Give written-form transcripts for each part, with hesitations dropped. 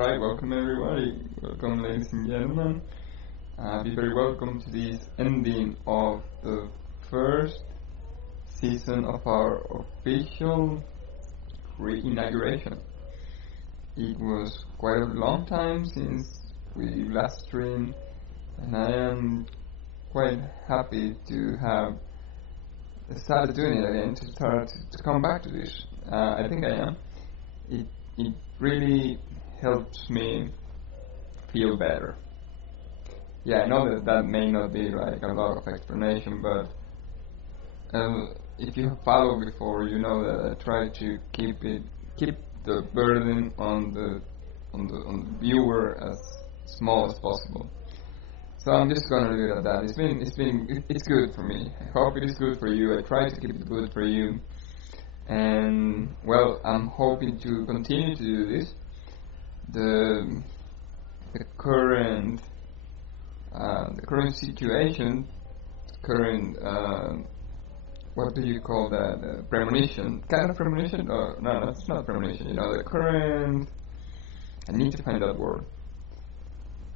Alright, welcome everybody. Welcome, ladies and gentlemen. Be very welcome to this ending of the first season of our official re-inauguration. It was quite a long time since we last streamed, and I am quite happy to have started doing it again, to come back to this. I think I am. It really helps me feel better. Yeah, I know that may not be like a lot of explanation, but if you have followed before, you know that I try to keep the burden on the viewer as small as possible. So I'm just gonna leave it at that. It's good for me. I hope it is good for you. I try to keep it good for you, and well, I'm hoping to continue to do this. The current situation, current what do you call that? Premonition, kind of premonition? No, that's not premonition. You know, the current. I need to find that word.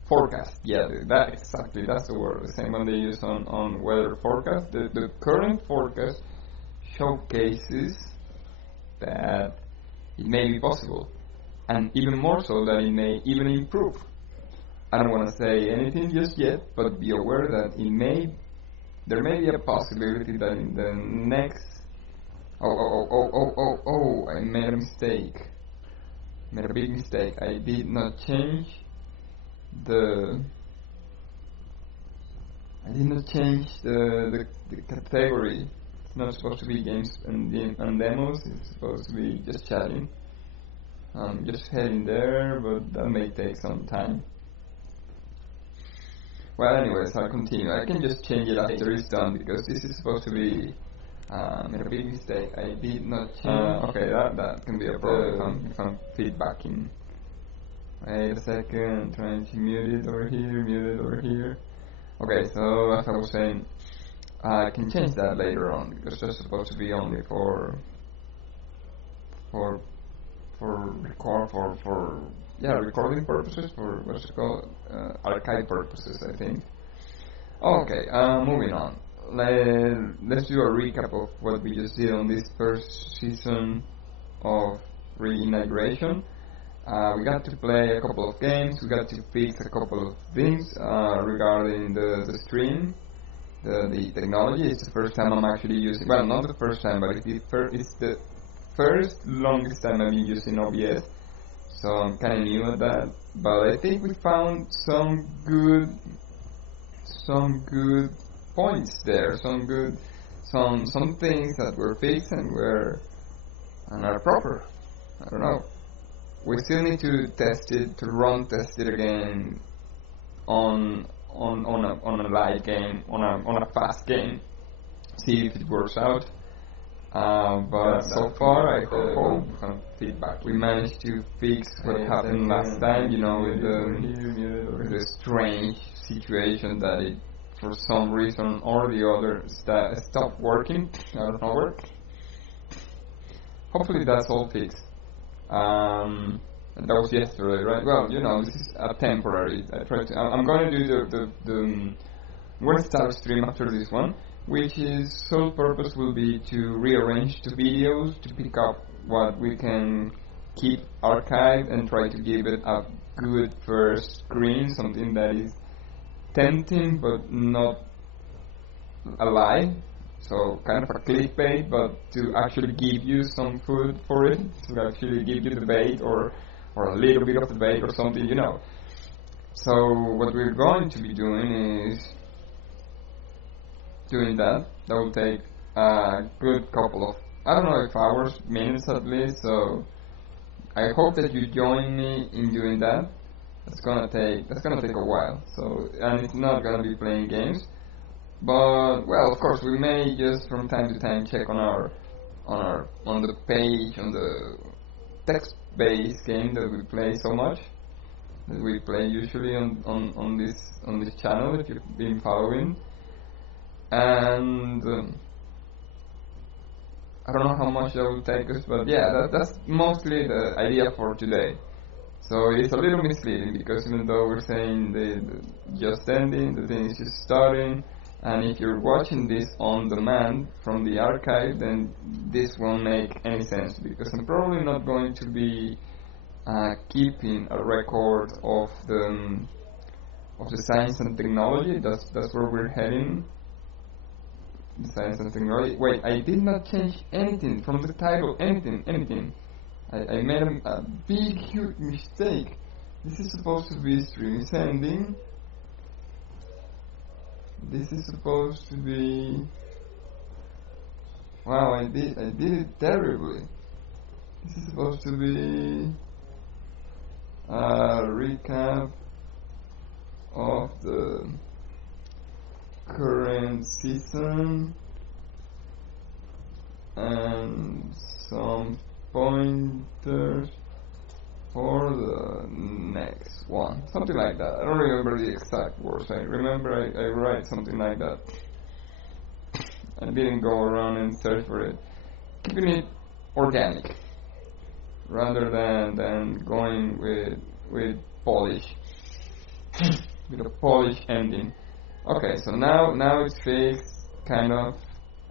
Forecast. Yeah, that's the word. The same one they use on weather forecast. The current forecast showcases that it may be possible, and even more so that it may even improve. I don't want to say anything just yet, but be aware that there may be a possibility that in the next. I made a mistake. Made a big mistake. I did not change the. I did not change the category. It's not supposed to be games and demos. It's supposed to be just chatting. I'm just heading there, but that may take some time. Well, anyways, I'll continue. I can just change it after it's done because this is supposed to be made a big mistake. I did not change. Okay, that can be a problem if I'm feedbacking. Wait a second, trying to mute it over here. Okay, so as I was saying, I can change that later on because that's supposed to be only for recording purposes, for what's it called, archive purposes, I think. Okay, moving on. Let's do a recap of what we just did on this first season of re-inauguration. We got to play a couple of games. We got to fix a couple of things regarding the stream, the technology. It's the first time I'm actually using. Well, not the first time, but it's the first longest time I've been using OBS. So I'm kind of new at that, but I think we found some good points there, some things that were fixed and are proper. I don't know. We still need to test it again on a live game, on a fast game, see if it works out. But so far, I hope some feedback. We managed to fix what happened last time, you know, with the strange situation that it, for some reason or the other, stopped working out of nowhere. Hopefully that's all fixed. That was yesterday, right? Well, you know, this is a temporary. I'm going to do I'm going to start a stream after this one, which is sole purpose will be to rearrange the videos to pick up what we can keep archived and try to give it a good first screen, something that is tempting but not a lie. So kind of a clickbait, but to actually give you some food for it, to actually give you the bait or a little bit of the bait or something, you know. So what we're going to be doing is doing that. That will take a good couple of, I don't know if hours, minutes at least. So I hope that you join me in doing that. That's gonna take a while. So, and it's not gonna be playing games. But well, of course, we may just from time to time check on the page, on the text-based game that we play so much, that we play usually on this channel if you've been following. And I don't know how much that will take us, but yeah, that's mostly the idea for today. So it's a little misleading because even though we're saying the just ending, the thing is just starting, and if you're watching this on demand from the archive, then this won't make any sense because I'm probably not going to be keeping a record of the science and technology. That's where we're heading. Science and technology. Wait, I did not change anything from the title. Anything. I made a big, huge mistake. This is supposed to be stream is ending. This is supposed to be. Wow, I did it terribly. This is supposed to be a recap of the current season and some pointers for the next one. Something like that. I don't remember the exact words. I remember I write something like that. I didn't go around and search for it. Keeping it organic rather than going with polish. With a polish ending. Okay, so now it's fixed, kind of.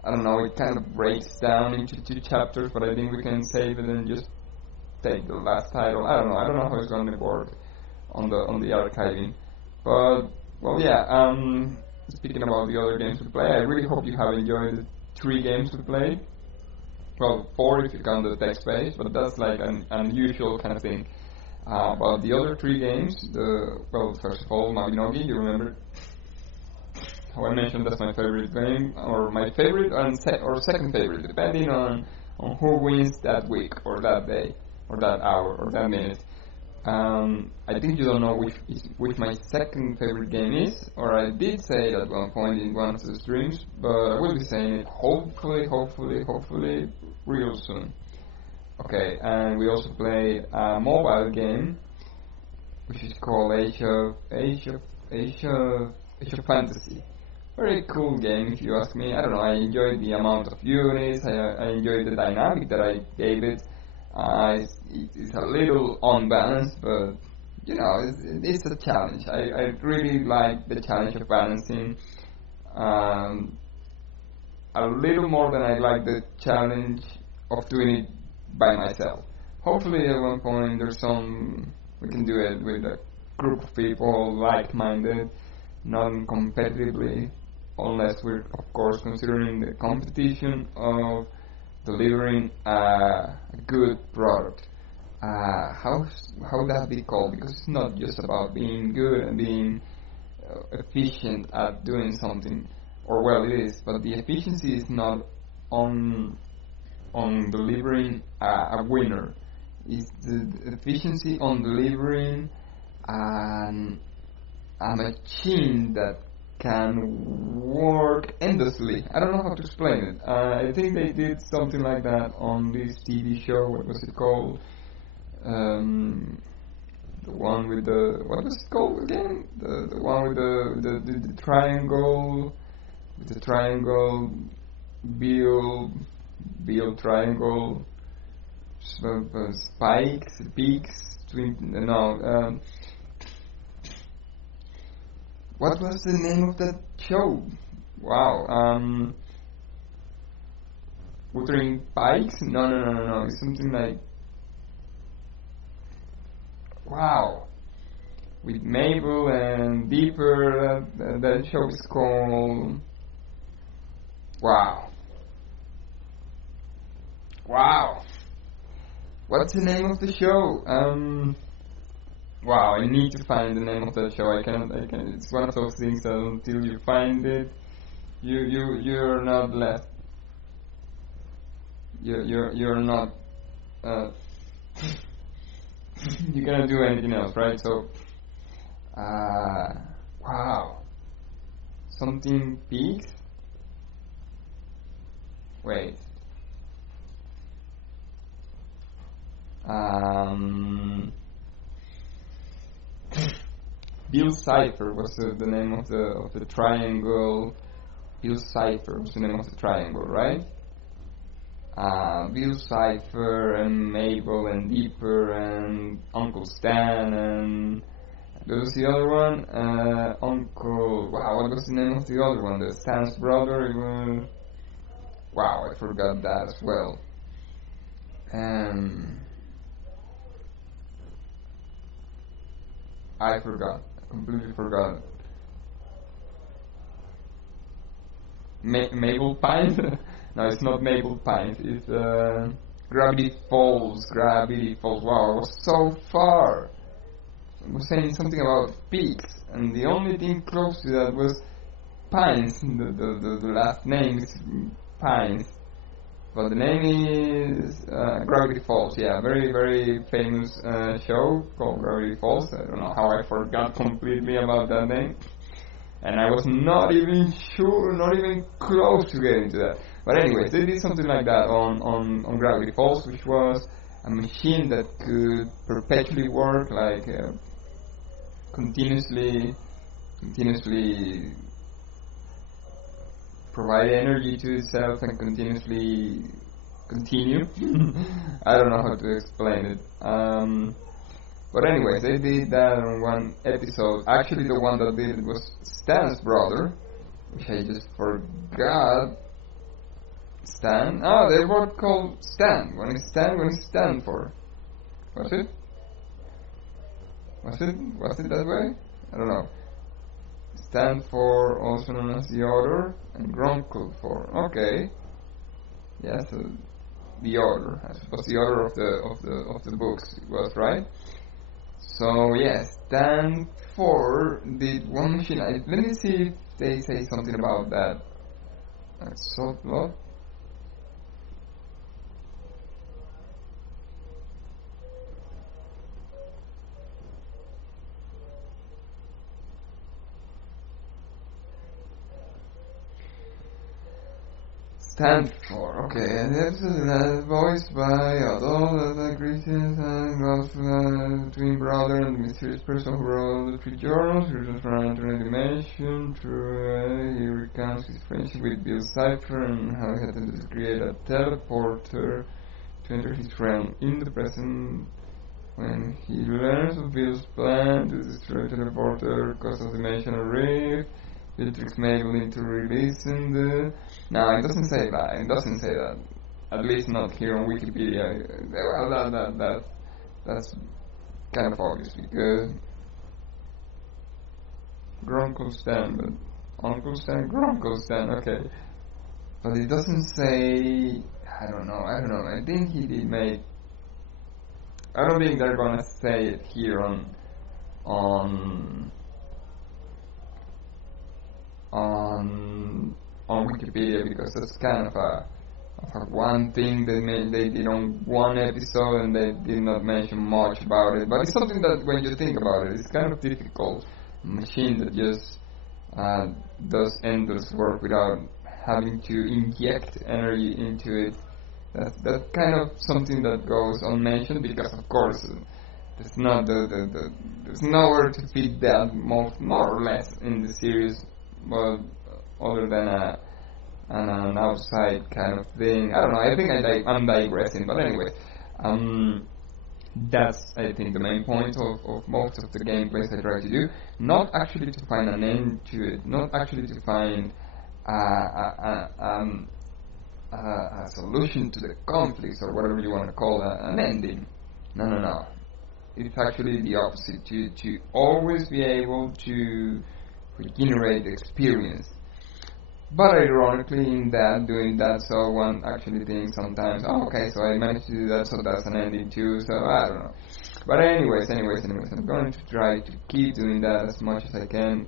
I don't know, it kind of breaks down into 2 chapters, but I think we can save it and just take the last title. I don't know how it's going to work on the archiving. But well, yeah. Speaking about the other games we play, I really hope you have enjoyed the 3 games we played. Well, 4 if you count the text-based, but that's like an unusual kind of thing. But the other 3 games, first of all, Mabinogi, you remember how I mentioned that's my favorite game, or my favorite or second favorite, depending on who wins that week, or that day, or that hour, or that minute. I think you don't know which my second favorite game is, or I did say it at one point in one of the streams, but I will be saying it hopefully real soon. Okay, and we also played a mobile game, which is called Age of Fantasy. Very cool game, if you ask me. I don't know, I enjoyed the amount of units, I enjoyed the dynamic that I gave it. It's a little unbalanced, but you know, it's a challenge. I really like the challenge of balancing. A little more than I like the challenge of doing it by myself. Hopefully at one point we can do it with a group of people like-minded, not competitively, unless we're of course considering the competition of delivering a good product. How that be called? Because it's not just about being good and being efficient at doing something, or well, it is, but the efficiency is not on delivering a winner. It's the efficiency on delivering a machine that can work endlessly. I don't know how to explain it. I think they did something like that on this TV show. What was it called? The one with what was it called again? The one with the triangle, Bill triangle, spikes, peaks, what was the name of that show? Wow, Wuthering Pikes? No. It's something like, wow, with Mabel and Deeper. That show is called, wow. What's the name of the show? Wow, I need to find the name of that show. I can. It's one of those things that until you find it, you're not left. You're not. You cannot do anything else, right? So, wow, something peaks. Wait. Bill Cipher was the name of the triangle. Bill Cipher was the name of the triangle, right? Bill Cipher and Mabel and Dipper and Uncle Stan and there was the other one, Uncle. Wow, what was the name of the other one? The Stan's brother. Wow, I forgot that as well. I forgot. I completely forgot. Mabel Pines? No, it's not Mabel Pines. It's Gravity Falls. Gravity Falls. Wow, it was so far. I was saying something about peaks, and the only thing close to that was Pines. The last name is Pines, but the name is Gravity Falls. Yeah, very very famous show called Gravity Falls. I don't know how I forgot completely about that name, and I was not even sure, not even close to getting to that. But anyways, they did something like that on Gravity Falls, which was a machine that could perpetually work, like continuously provide energy to itself and continuously continue. I don't know how to explain it. But anyways, they did that on one episode. Actually, the one that did it was Stan's brother, which I just forgot. Stan? Oh, they were called Stan. When is Stan for? Was it? Was it that way? I don't know. Stan for, also known as the Order, and Grunkle for. Okay. Yeah, so the Order. I suppose the order of the books was right. So yes, Stan for did one machine. Let me see if they say something about that. So what? Stand for, okay, and the episode is voiced by Adolfo Christians and goes between brother and the mysterious person who wrote the 3 journals. He returns from another dimension. He recounts his friendship with Bill Cipher and how he had to create a teleporter to enter his realm in the present. When he learns of Bill's plan to destroy the teleporter, causes a dimensional rift. Bill tricks Mabel into releasing the... No, it doesn't say that. It doesn't say that. At least not here on Wikipedia. Well, that's kind of obvious because Grunkle Stan, but Uncle Stan, Grunkle Stan, okay. But it doesn't say... I don't know. I think he did make... I don't think they're gonna say it here on Wikipedia because that's kind of a one thing they did on one episode and they did not mention much about it. But it's something that when you think about it, it's kind of difficult. A machine that just does endless work without having to inject energy into it. That's kind of something that goes unmentioned because, of course, there's not there's nowhere to fit that more or less in the series, but other than an outside kind of thing. I don't know. I think I'm digressing, but anyway, that's I think the main point of most of the gameplays I try to do. Not actually to find an end to it. Not actually to find a solution to the conflicts or whatever you want to call an ending. No. It's actually the opposite. To always be able to regenerate the experience. But ironically, in that, doing that, so one actually thinks sometimes, oh, okay, so I managed to do that, so that's an ending too, so I don't know. But anyways, I'm going to try to keep doing that as much as I can,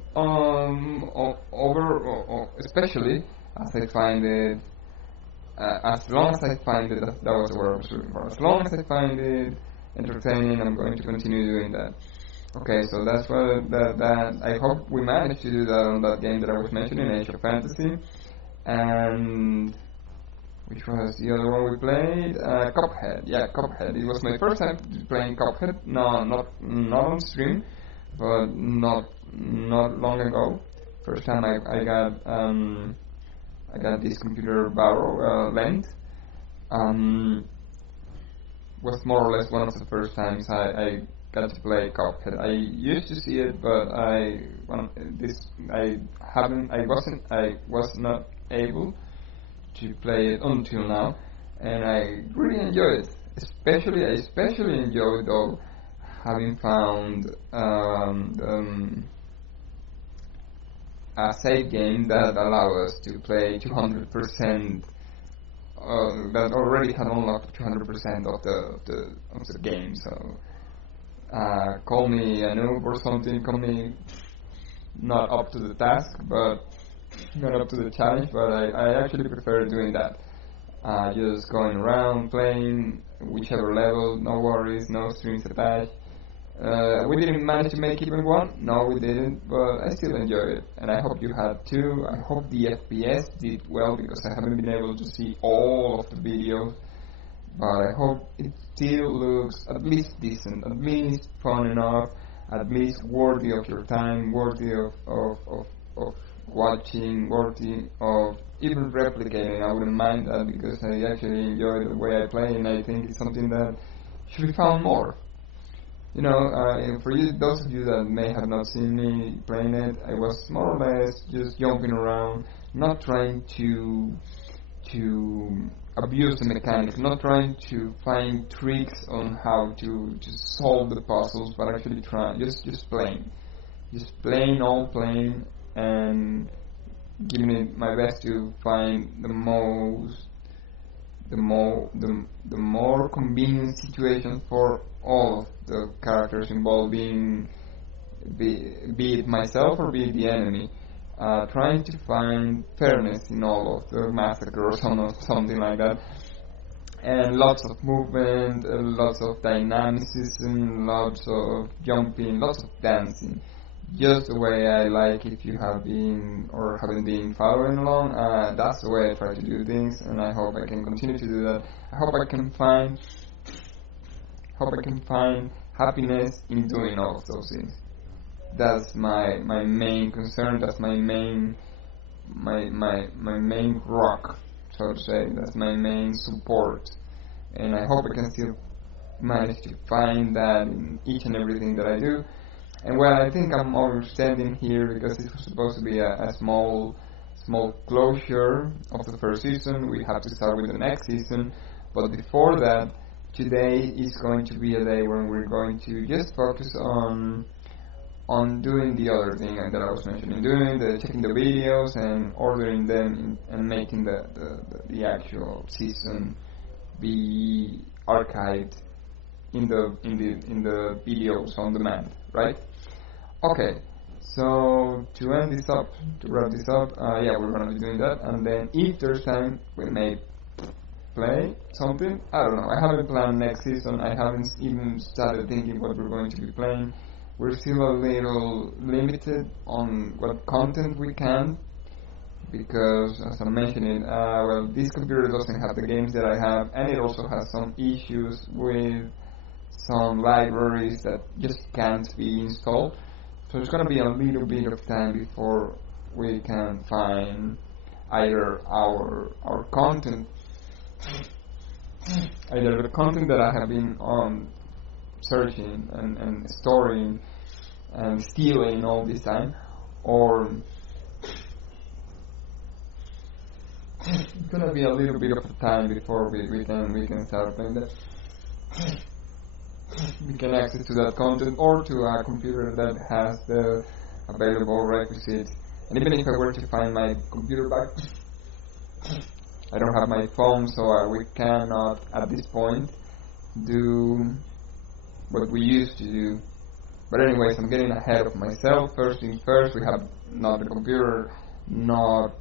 especially as I find it, as long as I find it, that was the word I was looking for, as long as I find it entertaining, I'm going to continue doing that. Okay, so that's what that I hope we managed to do that on that game that I was mentioning, Age of Fantasy, and which was the other one we played, Cuphead. Yeah, Cuphead. It was my first time playing Cuphead. No, not on stream, but not long ago. First time I got this computer barrel lent, um, was more or less one of the first times I got to play Cuphead. I used to see it, but I was not able to play it until now, and I really enjoy it. I especially enjoy though having found a save game that allow us to play 200%. That already had unlocked 200% of the game. So call me a noob or something. Call me not up to the task, but not up to the challenge. But I actually prefer doing that. Just going around playing whichever level, no worries, no strings attached. We didn't manage to make even one. No, we didn't, but I still enjoy it, and I hope you had too. I hope the FPS did well because I haven't been able to see all of the videos, but I hope it still looks at least decent, at least fun enough, at least worthy of your time, worthy of watching, worthy of even replicating. I wouldn't mind that because I actually enjoy the way I play, and I think it's something that should be found more. You know, for you, those of you that may have not seen me playing it, I was more or less just jumping around, not trying to abuse the mechanics, not trying to find tricks on how to solve the puzzles, but actually trying just playing, all playing, and giving it my best to find the more convenient situation for all of the characters involved, be it myself or be it the enemy. Trying to find fairness in all of the massacre or something like that. And lots of movement, lots of dynamicism, lots of jumping, lots of dancing. Just the way I like. If you have been or haven't been following along, that's the way I try to do things, and I hope I can continue to do that. I hope I can find happiness in doing all of those things. That's my main concern. That's my main rock, so to say. That's my main support, and I hope I can still manage to find that in each and everything that I do. And well, I think I'm overstanding here because this was supposed to be a small closure of the first season. We have to start with the next season, but before that, today is going to be a day when we're going to just focus on doing the other thing that I was mentioning, checking the videos and ordering them and making the actual season be archived in the videos on demand, right? Okay, so to wrap this up, yeah, we're gonna be doing that, and then if there's time, we may play something. I don't know. I haven't planned next season. I haven't even started thinking what we're going to be playing. We're still a little limited on what content we can because, as I'm mentioning, well, this computer doesn't have the games that I have, and it also has some issues with some libraries that just can't be installed. So it's going to be a little bit of time before we can find either our content, either the content that I have been searching and storing and stealing all this time, or it's going to be a little bit of time before we can start playing that. We can access to that content or to a computer that has the available requisites. And even if I were to find my computer back, I don't have my phone, so we cannot at this point do what we used to do. But anyways, I'm getting ahead of myself. First things first, we have not the computer, nor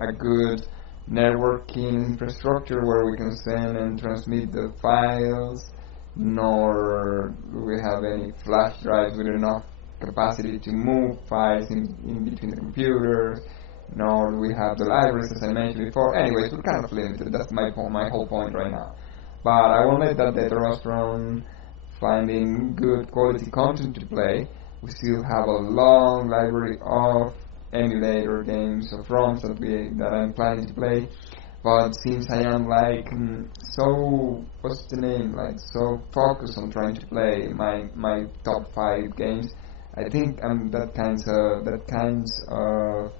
a good networking infrastructure where we can send and transmit the files, nor do we have any flash drives with enough capacity to move files in between the computers, nor do we have the libraries as I mentioned before. Anyways, we're kind of limited. That's my whole point right now. But I won't let that deter us from finding good quality content to play. We still have a long library of emulator games of ROMs that I'm planning to play. but since I am like so, what's the name, like so focused on trying to play my top 5 games, I think that kinds of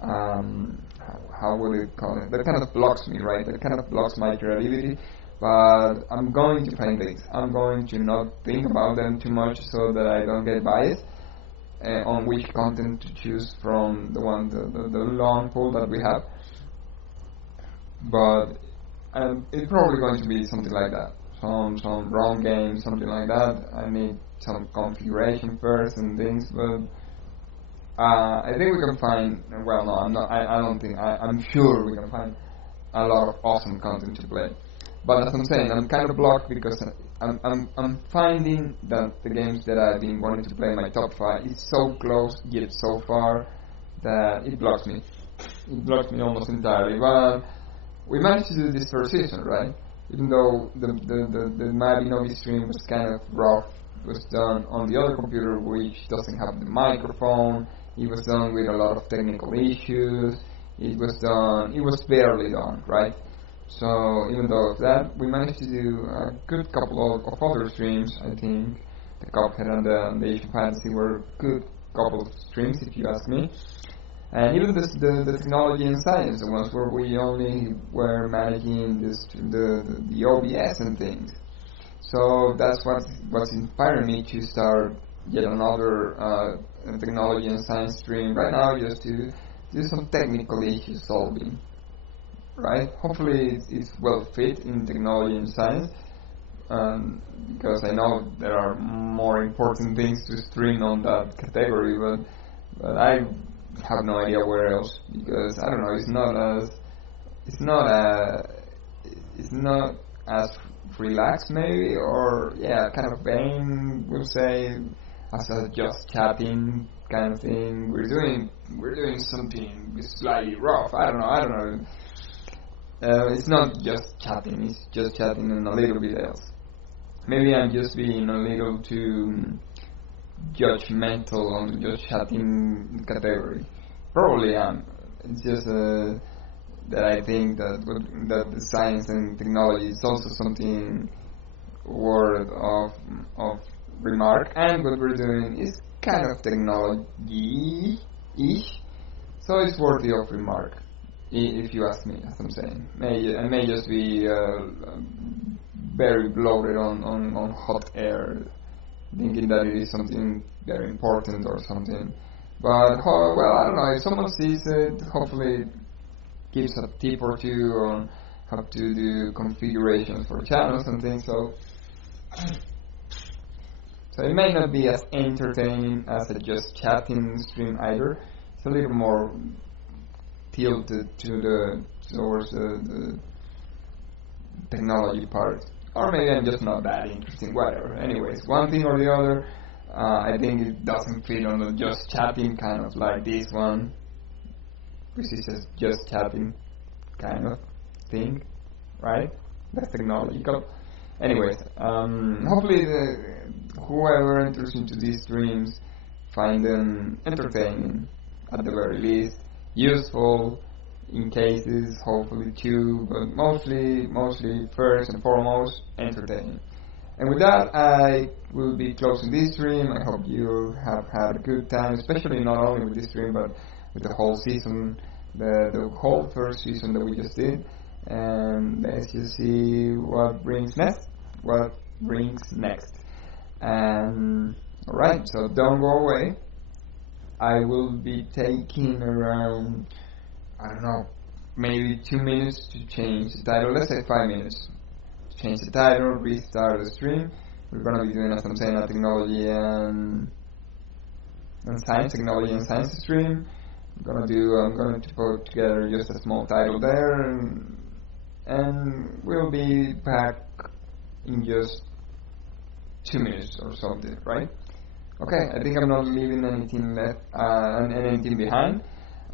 how would it call it? That kind of blocks me, right? That kind of blocks my creativity. But I'm going to find things. I'm going to not think about them too much so that I don't get biased on which content to choose from the long pool that we have. But it's probably going to be something like that. Some wrong game, something like that. I need some configuration first and things, but I think we can find. Well, no, I'm not. I don't think. I'm sure we can find a lot of awesome content to play. But as I'm saying, I'm kind of blocked because I'm finding that the games that I've been wanting to play in my top 5 is so close yet so far that it blocks me. It blocks me almost entirely. But we managed to do this first season, right? Even though the Mabinogi stream was kind of rough, it was done on the other computer which doesn't have the microphone. It was done with a lot of technical issues. It was barely done, right? So even though of that, we managed to do a good couple of other streams. I think the Cuphead and the Asian Fantasy were good couple of streams, if you ask me. And even the technology and science, the ones where we only were managing the OBS and things. So that's what's inspiring me to start yet another technology and science stream right now, just to do some technical issue solving. Right? Hopefully it's well fit in technology and science, because I know there are more important things to stream on that category, but I have no idea where else, because I don't know, it's not as relaxed maybe, or yeah, kind of vain, we'll say, as a just chatting kind of thing. We're doing something slightly rough. I don't know. It's not just chatting, it's just chatting and a little bit else. Maybe I'm just being a little too judgmental on the just chatting category. Probably am. It's just that I think that the science and technology is also something worth of remark, and what we're doing is kind of technology-ish, so it's worthy of remark. If you ask me, as I'm saying, I may just be very bloated on hot air, thinking that it is something very important or something. But well, I don't know. If someone sees it, hopefully it gives a tip or two on how to do configurations for channels and things. So it may not be as entertaining as a just chatting stream either. It's a little more tilted towards the technology part, or maybe I'm just not that interesting. Whatever. Anyways, one thing or the other, I think it doesn't fit on the just chatting kind of like this one, which is just chatting kind of thing, right? That's technological. Anyways, hopefully whoever enters into these streams find them entertaining at the very least, useful in cases, hopefully too, but mostly first and foremost entertaining. And with that, I will be closing this stream. I hope you have had a good time, especially not only with this stream, but with the whole season, the whole first season that we just did. And let's just see what brings next. And alright, so don't go away. I will be taking around, I don't know, maybe 2 minutes to change the title. Let's say 5 minutes to change the title, restart the stream. We're going to be doing, as I'm saying, a technology and science stream. I'm going to put together just a small title there, and we'll be back in just 2 minutes or something, right? Okay, I think I'm not leaving anything left and anything behind.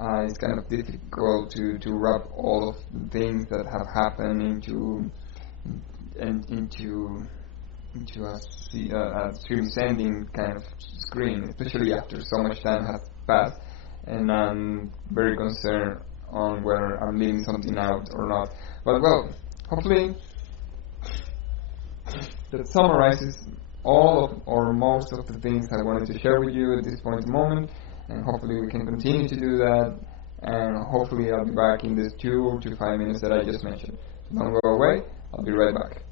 It's kind of difficult to wrap all of the things that have happened into a stream sending kind of screen, especially after so much time has passed. And I'm very concerned on whether I'm leaving something out or not. But well, hopefully that summarizes all of or most of the things I wanted to share with you at this point in the moment, and hopefully we can continue to do that, and hopefully I'll be back in this 2 to 5 minutes that I just mentioned. Don't go away, I'll be right back.